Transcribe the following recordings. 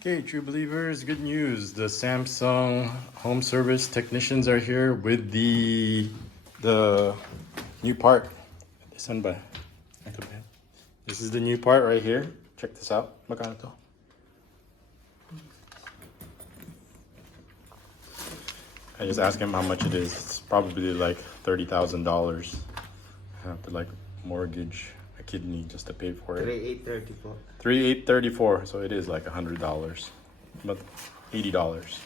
Okay, true believers, good news. The Samsung home service technicians are here with the new part. Saan ba? Ito ba yan? This is the new part right here. Check this out. Magkano to? I just asked him how much it is. It's probably like $30,000. I have to like mortgage a kidney just to pay for it. 3834. 3834, so it is like $100, but $80.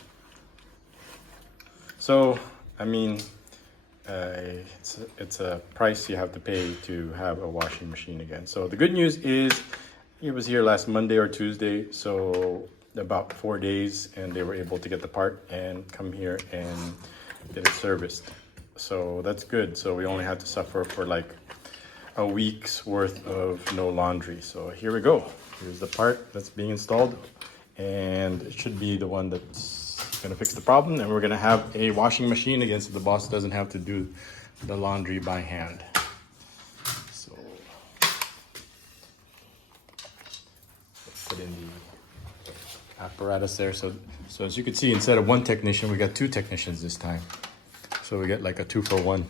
So I mean, it's a price you have to pay to have a washing machine again. So the good news is it was here last Monday or Tuesday, so about 4 days, and they were able to get the part and come here and get it serviced. So that's good. So we only had to suffer for like a week's worth of no laundry. So here we go. Here's the part that's being installed, and it should be the one that's gonna fix the problem, and we're gonna have a washing machine again so the boss doesn't have to do the laundry by hand. So let's put in the apparatus there. So as you can see, instead of one technician, we got two technicians this time. So we get like a 2-for-1,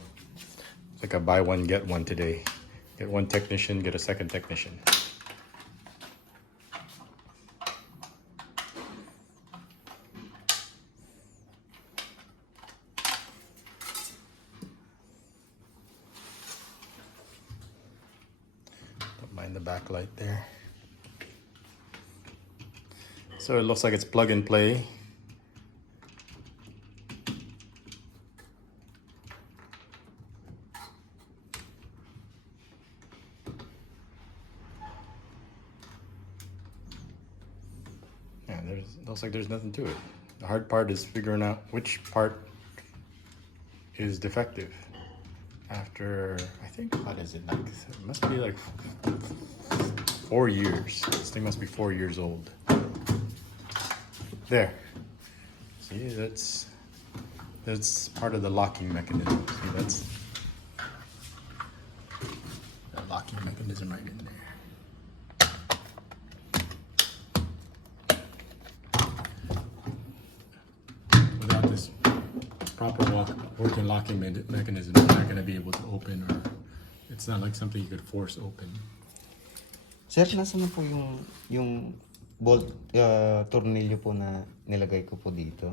like a buy one get one today. Get one technician, get a second technician. Don't mind the backlight there. So it looks like it's plug and play. Yeah, looks like there's nothing to it. The hard part is figuring out which part is defective. After, I think, what is it, like, it must be like 4 years. This thing must be 4 years old. There. See, that's part of the locking mechanism. See, that's the locking mechanism right in there. Without this proper working locking mechanism, you're not going to be able to open, or it's not like something you could force open. Sir, nasa na po yung bolt tornilyo po na nilagay ko po dito?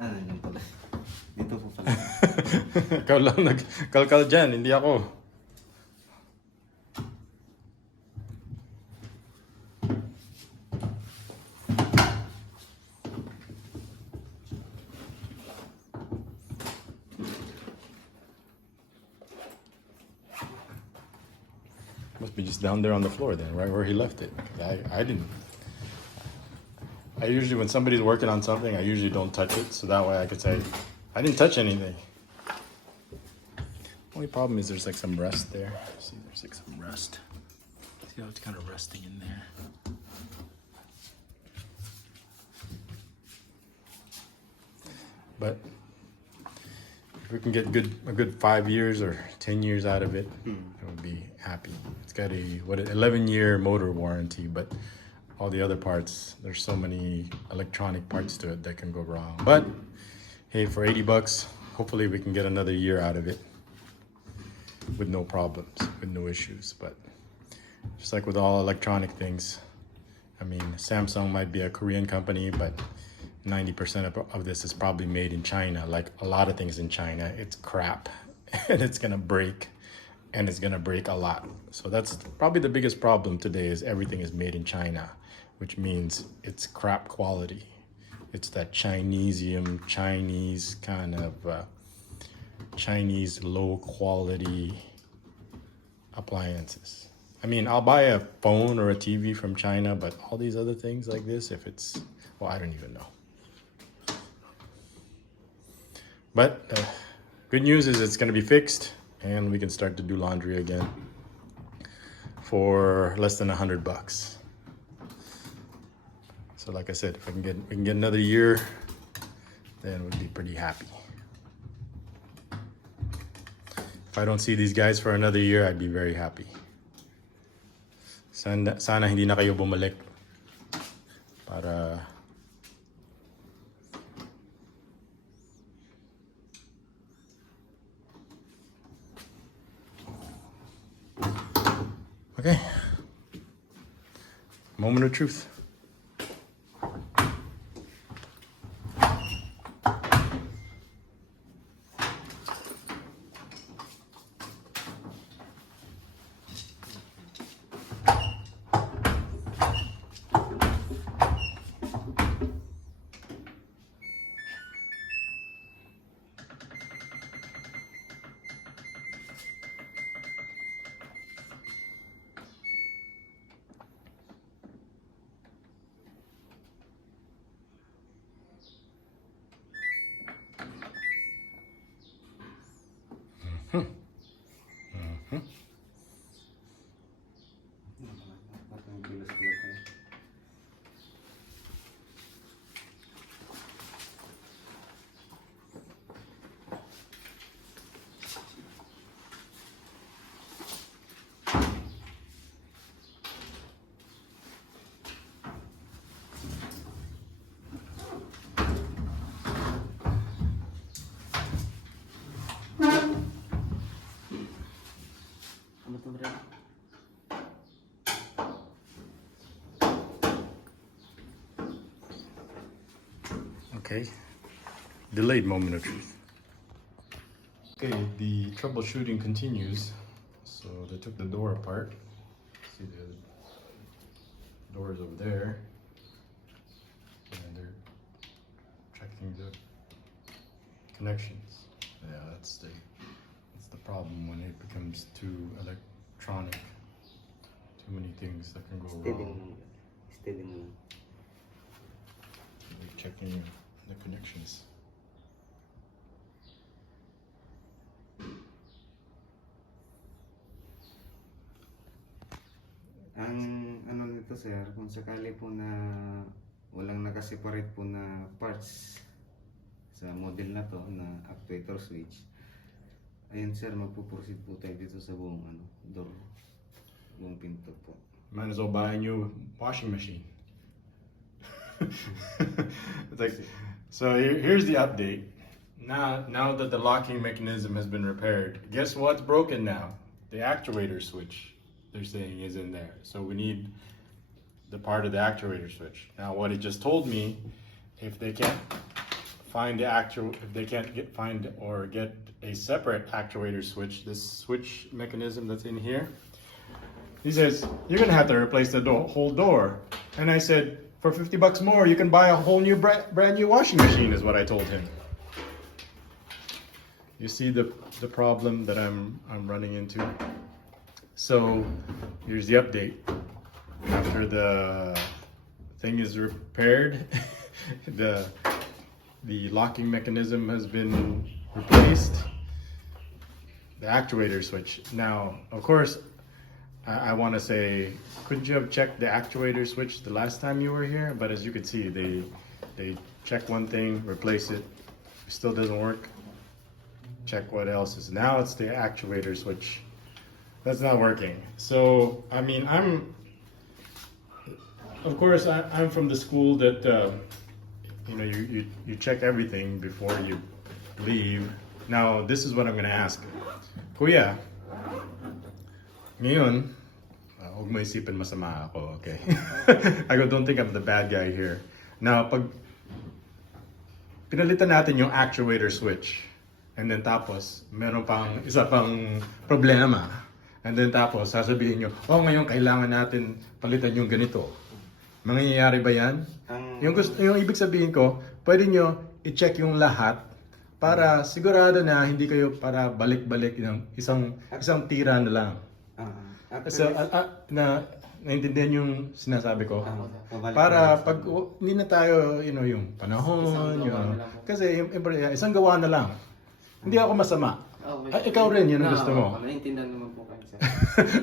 Ano yun pala? Dito po pala. Ikaw lang nagkalkal dyan, hindi ako. Must be just down there on the floor then, right where he left it. I didn't. I usually, when somebody's working on something, I usually don't touch it, so that way I could say, I didn't touch anything. Only problem is there's like some rust there. See, there's like some rust. See how it's kind of rusting in there. But if we can get a good 5 years or 10 years out of it, I would be happy. It's got a 11-year motor warranty, but all the other parts, there's so many electronic parts to it that can go wrong. But hey, for 80 bucks, hopefully we can get another year out of it with no problems, with no issues. But just like with all electronic things, I mean, Samsung might be a Korean company, but 90% of this is probably made in China. Like a lot of things in China, it's crap and it's gonna break, and it's gonna break a lot. So that's probably the biggest problem today, is everything is made in China, which means it's crap quality. It's that Chinese kind of Chinese low quality appliances. I mean, I'll buy a phone or a TV from China, but all these other things like this, if it's, well, I don't even know. But good news is it's going to be fixed, and we can start to do laundry again for less than $100 bucks. So like I said, if we can get another year, then we'd be pretty happy. If I don't see these guys for another year, I'd be very happy. Sana hindi na kayo bumalik para okay. Moment of truth. Okay, delayed moment of truth. Okay, the troubleshooting continues. So they took the door apart. See the doors over there, and they're checking the connections. Yeah, that's the problem when it becomes too electronic. Too many things that can go wrong. Steady na lang. They're checking the connections. Ang ano nito sir, kung sakali po na walang nakaseparate po na parts sa model na to na actuator switch, ayun sir, magpo-proceed po tayo dito sa buong door, buong pinto po. Might as well buy a new washing machine. It's like, so here's the update. Now that the locking mechanism has been repaired, guess what's broken now? The actuator switch, they're saying, is in there. So we need the part of the actuator switch. Now what it just told me, if they can't find the get a separate actuator switch, this switch mechanism that's in here, he says, you're gonna have to replace the whole door. And I said, for $50 more, you can buy a whole new brand new washing machine, is what I told him. You see the problem that I'm running into. So here's the update. After the thing is repaired, the locking mechanism has been replaced. The actuator switch. Now, of course, I want to say, couldn't you have checked the actuator switch the last time you were here? But as you can see, they check one thing, replace it, it still doesn't work. Check what else is. Now it's the actuator switch. That's not working. So, I mean, of course, I'm from the school that, you know, you check everything before you leave. Now, this is what I'm going to ask. Kuya, ngayon, huwag mo isipin masama ako, okay? I go, don't think I'm the bad guy here. Now, pag pinalitan natin yung actuator switch, and then tapos, meron pang isa pang problema, and then tapos, sasabihin nyo, oh, ngayon kailangan natin palitan yung ganito. Mangyayari ba yan? Yung ibig sabihin ko, pwede nyo i-check yung lahat para sigurado na hindi kayo para balik-balik ng isang tira na lang. So, naintindihan yung sinasabi ko. Para pag hindi na tayo, you know, yung panahon, kasi isang gawa na lang. Hindi ako masama. Ay, ikaw rin, yun ang gusto mo. Naintindihan naman po kayo, sir.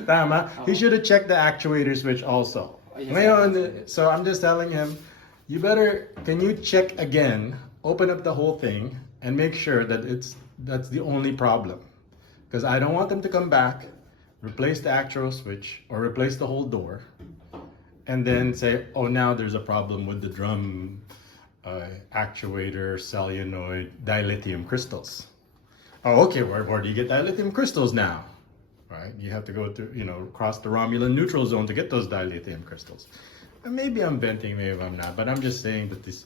Tama. He should have checked the actuator switch also. Ngayon, so I'm just telling him, can you check again, open up the whole thing, and make sure that that's the only problem. Because I don't want them to come back, replace the actual switch or replace the whole door, and then say, oh, now there's a problem with the drum actuator, solenoid, dilithium crystals. Oh, okay, where do you get dilithium crystals now? Right? You have to go through, cross the Romulan neutral zone to get those dilithium crystals. And maybe I'm venting, maybe I'm not, but I'm just saying that this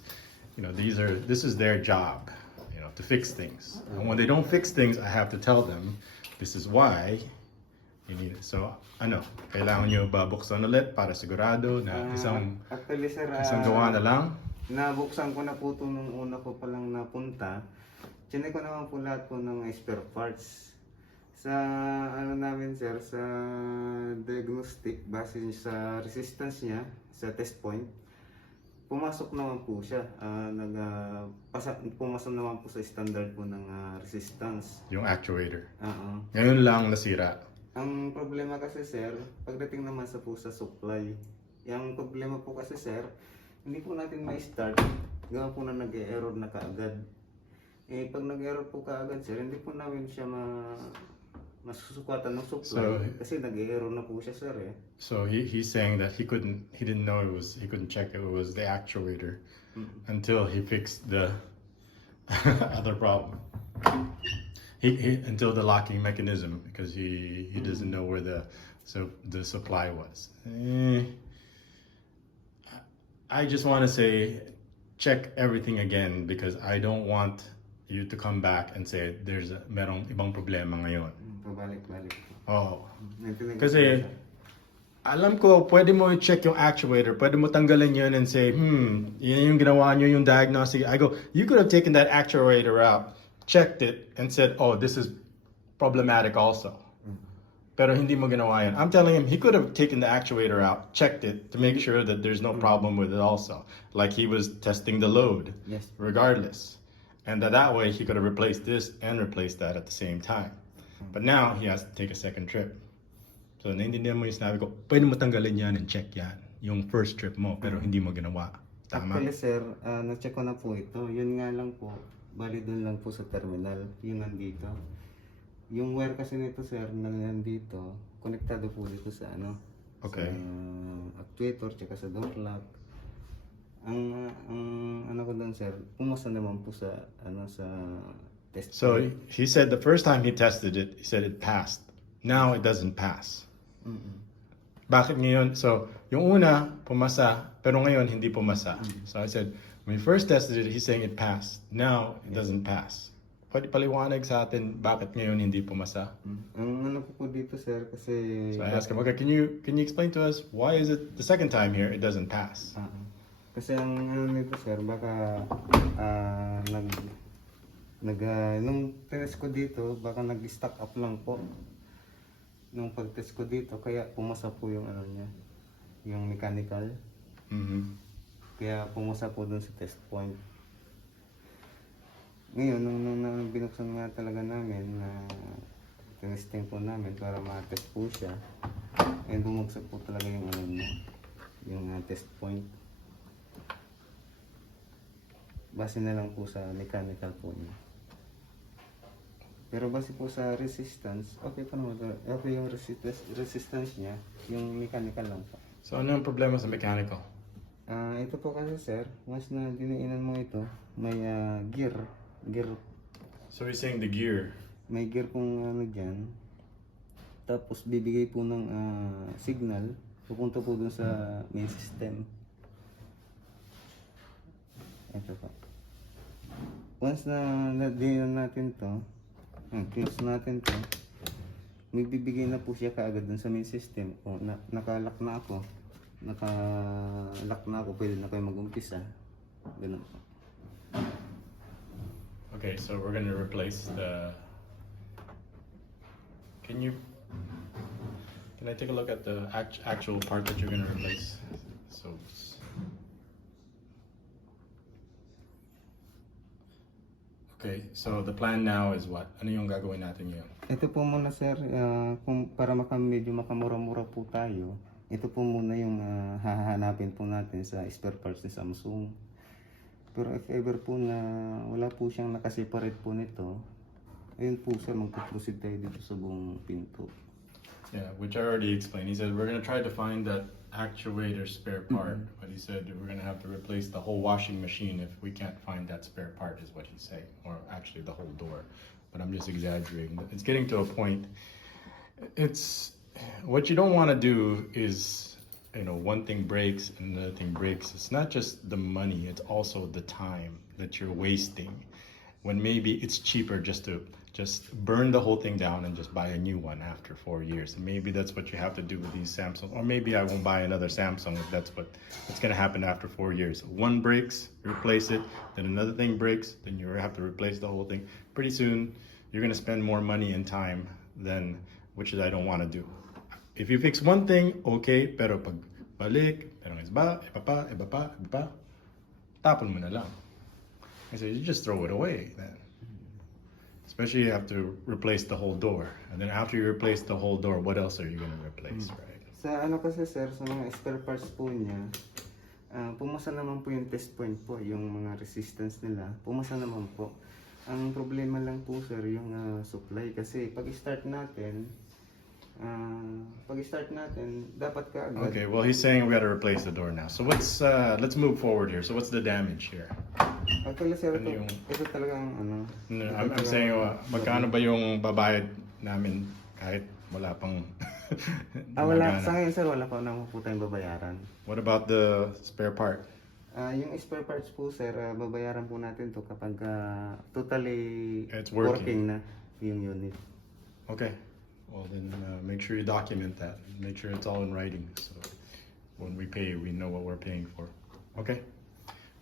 is their job, to fix things. And when they don't fix things, I have to tell them, this is why you need it. So, kailangan nyo babuksan ulit para sigurado na Actually, sir, isang gawa na lang? nabuksan ko na po ito nung una ko palang napunta. Chinek ko naman po lahat po ng spare parts. Sa namin, sir, sa diagnostic, base sa resistance niya, sa test point, pumasok naman po siya. Pumasok naman po sa standard po ng resistance. Yung actuator. Oo. Ngayon lang nasira. Ang problema kasi, sir, pagdating naman sa supply, yung problema po kasi, sir, hindi po natin ma-start, gawa po na nag-error na kaagad. Pag nag-error po kaagad, sir, hindi po namin siya masusukatan ng supply, kasi nag-error na po siya, sir. So he's saying that he didn't know he couldn't check it was the actuator until he fixed the other problem. Until the locking mechanism, because he doesn't know where the supply was. I just want to say, check everything again, because I don't want you to come back and say merong ibang problema ngayon. Pabalik-balik. Oh. Kasi alam ko, pwede mo i-check yung actuator, pwede mo tanggalin yun and say, yun yung ginawa nyo, yung diagnostic. I go, you could have taken that actuator out, checked it, and said, oh, this is problematic also. Pero hindi mo ginawa yan. I'm telling him, he could have taken the actuator out, checked it to make sure that there's no problem with it also. Like he was testing the load, regardless. And that way, he could have replaced this and replaced that at the same time. But now, he has to take a second trip. So, naintindihan mo yung sinabi ko, pwede mo tanggalin yan and check yan. Yung first trip mo, pero hindi mo ginawa. Tama? Actually, sir, na-check ko na po ito. Yun nga lang po, bali dun lang po sa terminal. Yung nandito. Yung wire kasi nito, sir, na nandito, konektado po dito sa Okay. Sa actuator, tsaka sa door lock. Ang ko doon, sir, pumasa naman po sa sa test. So he said the first time he tested it, he said it passed. Now it doesn't pass. Bakit ngayon? So yung una pumasa, pero ngayon hindi pumasa. So I said when he first tested it, he's saying it passed. Now it doesn't pass. Pwede paliwanag sa atin bakit ngayon hindi pumasa? Ang ko po dito, sir, kasi so I asked him, okay, can you explain to us why is it the second time here it doesn't pass? Kasi ang nito, sir, baka nung test ko dito, baka nag-stock up lang po nung pag-test ko dito, kaya pumasa po yung niya, yung mechanical. Kaya pumasa po dun sa test point. Ngayon, nung binuksan nga talaga namin, tinesting po namin para ma-test po siya, bumagsak po talaga yung yung test point. Base na lang po sa mechanical po niya. Pero base po sa resistance, okay pa naman. Okay yung resistance niya, yung mechanical lang po. So ano yung problema sa mechanical? Ito po kasi, sir, once na dinainan mo ito, may gear. So he's saying the gear. May gear kung dyan. Tapos bibigay po ng signal, pupunta po dun sa main system. Ito po. Once na dinainan natin to, close natin to, may bibigay na po siya kaagad dun sa main system. O, nakalock na ako. Naka-lock na ako, pwede na kayo mag-umpisa. Ganun po. Okay, so we're gonna replace the... Can I take a look at the actual part that you're gonna replace? So... Okay, so the plan now is what? Ano yung gagawin natin ngayon? Ito po muna, sir, para medyo makamura-mura po tayo, ito po muna yung hahanapin po natin sa spare parts ni Samsung. Pero if ever po na wala po siyang nakaseparate po nito, ayun po, sir, magpo-proceed tayo dito sa buong pinto. Yeah, which I already explained. He said we're gonna try to find that actuator spare part, but he said we're gonna have to replace the whole washing machine if we can't find that spare part, is what he's saying, or actually the whole door. But I'm just exaggerating. It's getting to a point. It's what you don't want to do is, one thing breaks and another thing breaks. It's not just the money; it's also the time that you're wasting. When maybe it's cheaper just to burn the whole thing down and just buy a new one after 4 years. And maybe that's what you have to do with these Samsung. Or maybe I won't buy another Samsung if that's what's gonna happen after 4 years. One breaks, replace it, then another thing breaks, then you have to replace the whole thing. Pretty soon, you're gonna spend more money and time than, which is I don't wanna do. If you fix one thing, okay, pero pag balik, pero iba pa, tapon mo na lang. I said, you just throw it away then. Especially you have to replace the whole door. And then after you replace the whole door, what else are you going to replace, right? Sa ano kasi sir, sa mga spare parts po niya, pumasa naman po yung test point po, yung mga resistance nila, pumasa naman po. Ang problema lang po sir, yung supply. Kasi pag-start natin, dapat ka agad. Okay, well he's saying we got to replace the door now. So let's move forward here. So what's the damage here? Actually sir, ito talagang ano. No, I'm saying, magkano ba yung babayad namin kahit wala pang wala. Sa ngayon sir, wala pa naman po tayong babayaran. What about the spare part? Yung spare parts po sir, babayaran po natin to kapag totally It's working na yung unit. Okay. Well then, make sure you document that. Make sure it's all in writing. So when we pay, we know what we're paying for. Okay.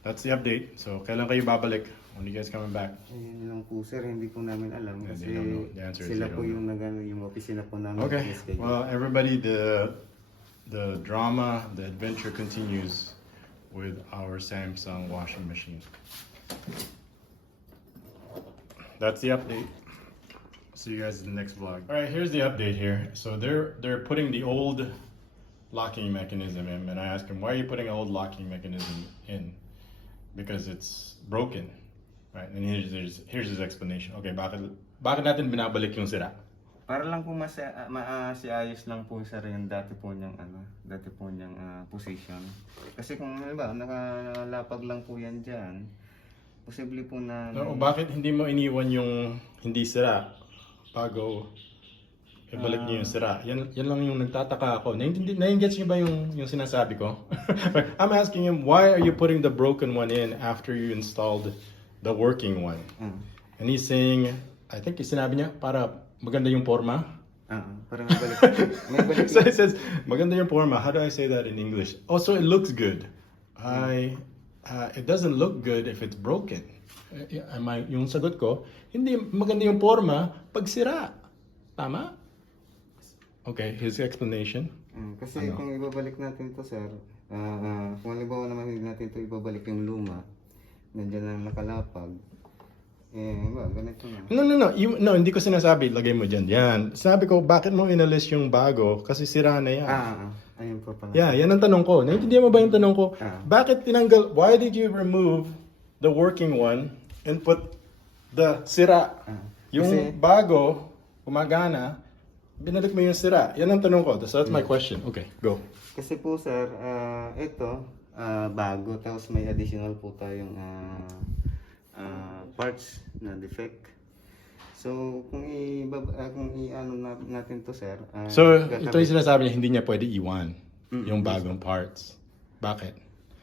That's the update. So kailan kayo babalik? When are you guys coming back? Ayun lang po sir, hindi po namin alam Yeah, kasi they don't know. The answer is sila they po don't yung yung opisina po namin. Okay. Well, everybody, the drama, the adventure continues with our Samsung washing machine. That's the update. See you guys in the next vlog. All right, here's the update here. So they're putting the old locking mechanism in, and I asked him, why are you putting an old locking mechanism in? Because it's broken, right? And here's his explanation. Okay, bakit natin binabalik yung sira? Para lang po maayos lang po sir yung dati po niyang position. Kasi kung halimbawa nakalapag lang po yan diyan, posible po na Bakit hindi mo iniwan yung hindi sira bago ibalik niyo yung sira? Yan lang yung nagtataka ako. Nai-gets niyo ba yung sinasabi ko? I'm asking him, why are you putting the broken one in after you installed the working one? And he's saying, I think sinabi niya, para maganda yung forma. Para may balik. So he says, maganda yung forma. How do I say that in English? Oh, so it looks good. It doesn't look good if it's broken. Yung sagot ko, hindi maganda yung forma pag sira. Tama? Okay, his explanation. Kasi kung ibabalik natin to sir, kung halimbawa naman hindi natin to ibabalik yung luma, nandiyan na nakalapag, ganito na. No, hindi ko sinasabi, lagay mo dyan. Yan. Sabi ko, bakit mo inalis yung bago? Kasi sira na yan. Ayun po pala. Yeah, yan ang tanong ko. Naintindihan mo ba yung tanong ko? Bakit tinanggal, why did you remove the working one and put the sira? Yung bago, gumagana, binalik mo yung sira. Yan ang tanong ko. So that's my question. Okay, go. Kasi po sir, ito, bago, tapos may additional po tayong parts na defect. So, kung i-ano natin to sir, so, ito yung sinasabi niya, hindi niya pwede iwan yung bagong parts. Bakit?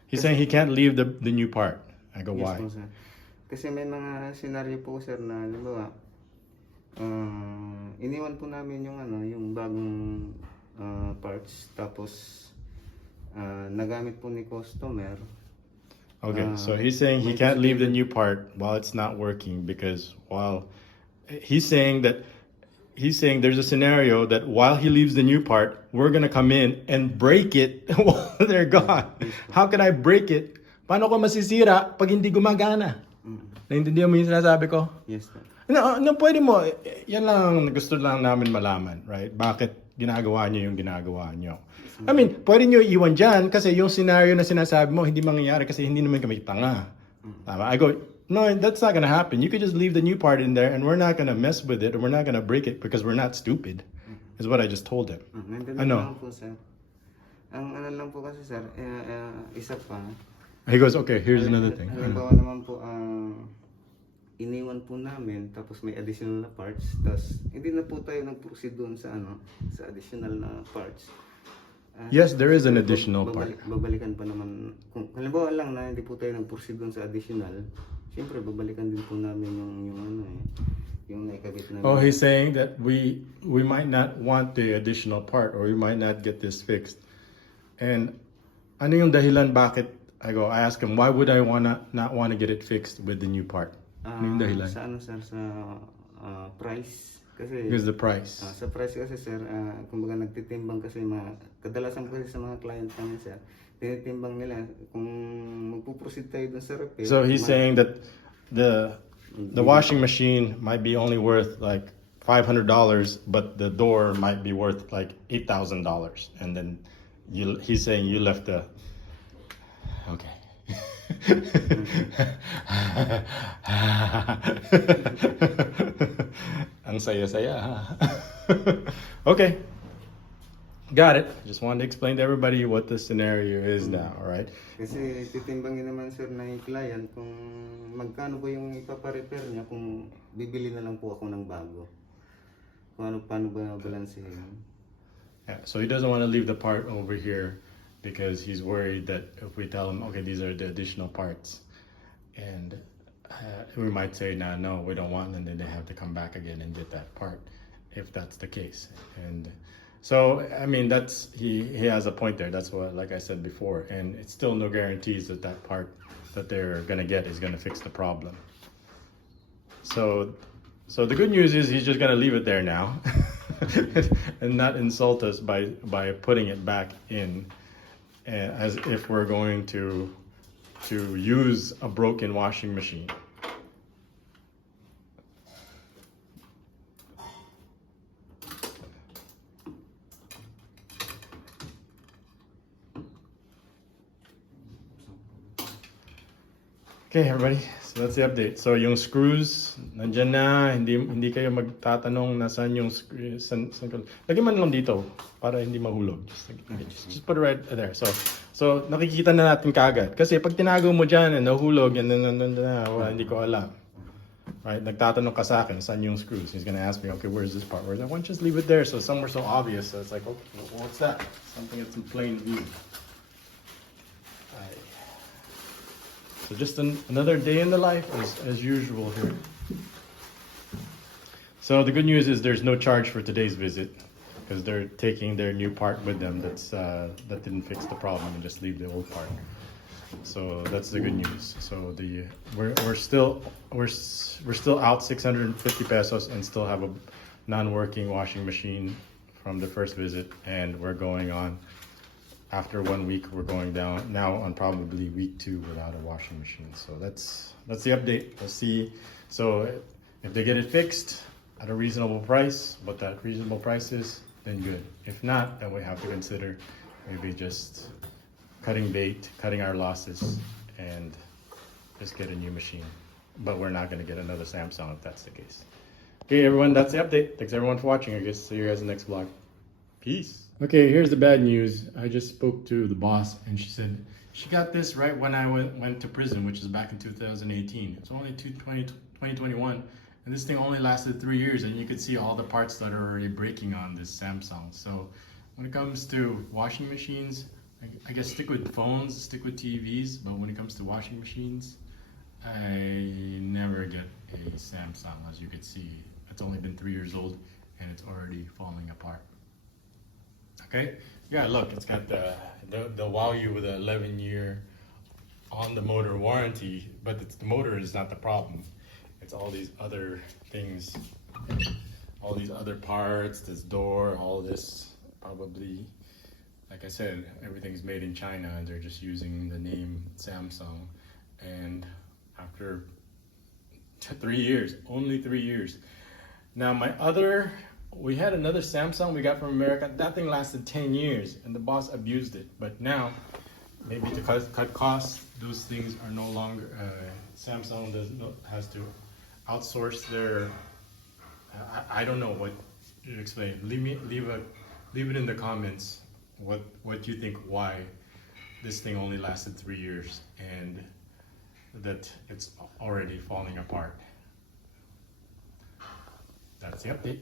He's saying he can't leave the new part. I go, why? Po, sir. Kasi may mga scenario po sir na, halimbawa, iniwan po namin yung bagong parts, tapos nagamit po ni customer. Okay, so he's saying he can't leave the new part while it's not working because he's saying there's a scenario that while he leaves the new part, we're gonna come in and break it while they're gone. How can I break it? Paano ko masisira pag hindi gumagana? Naintindihan mo yung sinasabi ko? Yes, sir. No, pwede mo. Yan lang gusto lang namin malaman, right? Bakit ginagawa niyo yung ginagawa niyo? I mean, pwede niyo iwan dyan kasi yung scenario na sinasabi mo hindi mangyayari kasi hindi naman kami tanga. Tama? I go, no, that's not gonna happen. You could just leave the new part in there and we're not gonna mess with it or we're not gonna break it because we're not stupid. is what I just told him. Nandun I know. lang po, sir. Ang ano lang po kasi, sir, isa pa. He goes, okay, here's another thing. Halimbawa naman po, iniwan po namin, tapos may additional na parts, tapos hindi na po tayo nag-proceed doon sa sa additional na parts. Yes, there is an additional part. Babalikan pa naman, kung halimbawa lang na hindi po tayo nag-proceed doon sa additional, siyempre babalikan din po namin yung naikabit namin. Oh, he's saying that we might not want the additional part, or we might not get this fixed. And ano yung dahilan bakit? I ask him, why would I not want to get it fixed with the new part? Ano yung dahilan? Sa sir, sa price. Kasi, because the price. Sa price kasi, sir, kumbaga nagtitimbang kasi kadalasan kasi sa mga client namin, sir, tinitimbang nila kung magpuproceed tayo dun sa repair. So he's saying that the washing machine might be only worth like $500, but the door might be worth like $8,000, and then he's saying you left the. Okay. Ang saya-saya. Okay. Got it. Just wanted to explain to everybody what the scenario is now, right? Kasi titimbangin naman, sir, na yung client kung magkano ba yung ipaparepair niya, kung bibili na lang po ako ng bago. Kung paano ba balansehin. Yeah, so he doesn't want to leave the part over here because he's worried that if we tell him, okay, these are the additional parts, and we might say, no, we don't want, and then they have to come back again and get that part, if that's the case. And so, I mean, that's he has a point there. That's what, like I said before, and it's still no guarantees that that part that they're gonna get is gonna fix the problem. So the good news is he's just gonna leave it there now, and not insult us by putting it back in, as if we're going to use a broken washing machine. Okay, everybody. So that's the update. So yung screws, nandyan na. Hindi kayo magtatanong na saan yung screw. Lagyan man lang dito para hindi mahulog. Just put it right there. So nakikita na natin kaagad. Kasi pag tinago mo dyan, nahulog, and hindi ko alam. Right? Nagtatanong ka sa akin, saan yung screws? He's gonna ask me, okay, where's this part? Where's that? Why don't you just leave it there? So somewhere so obvious. So it's like, okay, well, what's that? Something that's in plain view. So just another day in the life as usual here. So the good news is there's no charge for today's visit because they're taking their new part with them that didn't fix the problem and just leave the old part. So that's the good news. So we're still out 650 pesos and still have a non-working washing machine from the first visit, and we're going on. After 1 week, we're going down now on probably week 2 without a washing machine. So that's the update. We'll see. So if they get it fixed at a reasonable price, what that reasonable price is, then good. If not, then we have to consider maybe just cutting bait, cutting our losses, and just get a new machine. But we're not going to get another Samsung if that's the case. Okay, everyone, that's the update. Thanks everyone for watching. I guess see you guys in the next vlog. Peace. Okay, here's the bad news. I just spoke to the boss, and she said she got this right when I went to prison, which is back in 2018. It's only 2021, and this thing only lasted 3 years, and you could see all the parts that are already breaking on this Samsung. So when it comes to washing machines, I guess stick with phones, stick with TVs, but when it comes to washing machines, I never get a Samsung. As you could see, it's only been 3 years old, and it's already falling apart. Okay, yeah, look, it's got the value with the 11-year on the motor warranty, but the motor is not the problem. It's all these other things, all these other parts, this door, all this. Probably, like I said, everything's made in China, and they're just using the name Samsung. And after 3 years, only 3 years. Now we had another Samsung we got from America. That thing lasted 10 years, and the boss abused it. But now, maybe to cut costs, those things are no longer. Samsung has to outsource their. I don't know what you explain. Leave it in the comments what you think, why this thing only lasted 3 years and that it's already falling apart. That's the update.